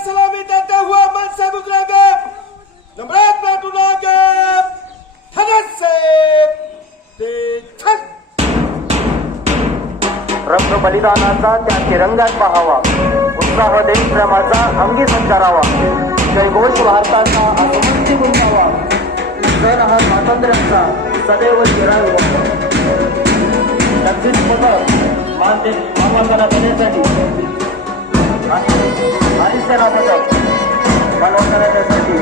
सलामी देता हुआ मन से गुजरेंगे। Number plate उड़ाएंगे। से रक्त बलिदानाचा त्या तिरंगात पाहावा, उत्साह देशप्रेमाचा अंगी संचारावा, जयघोष भारताचा आत्महत्या गुंतावा, सण हा स्वातंत्र्याचा सदैव चिराग नक्कीच पदक मानवंदना देण्यासाठी आणि सेना पदक मानवंदना देण्यासाठी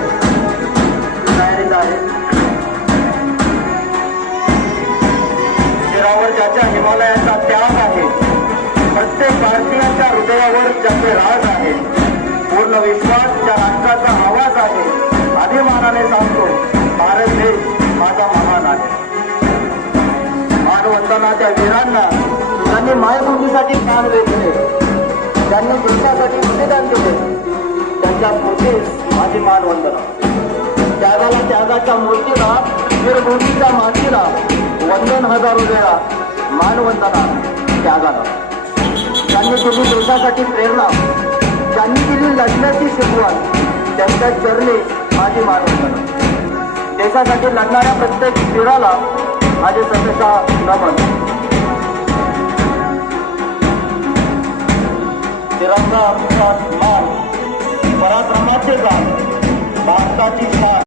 तयारीत आहे। शिरावर ज्याच्या हिमालयाचा त्याग आहे, प्रत्येक भारतीयांच्या हृदयावर ज्याचे राज आहे, पूर्ण विश्वास ज्या राष्ट्राचा आवाज आहे, अभिमानाने सांगतो भारत देश माझा महान आहे। मानवंदनाच्या वीरांना ज्यांनी मायभूमीसाठी प्राण वेचले, ज्यांनी देशासाठी बलिदान दिले, त्यांच्या स्मृतीस माझी मानवंदना। त्यागाला त्यागाच्या मूर्तीला, वीरभूमीच्या मातीला वंदन हजारो वेळा, मानवंदना त्यागाला। ज्यांनी दिली देशासाठी प्रेरणा, ज्यांनी दिली लढण्याची सुरुवात, त्यांच्या चरणी माझी मानवंदना। देशासाठी लढणाऱ्या प्रत्येक वीराला माझे सतता नमन। तिरंगा आमचा मान, पराक्रमाचे गान, भारताची शान।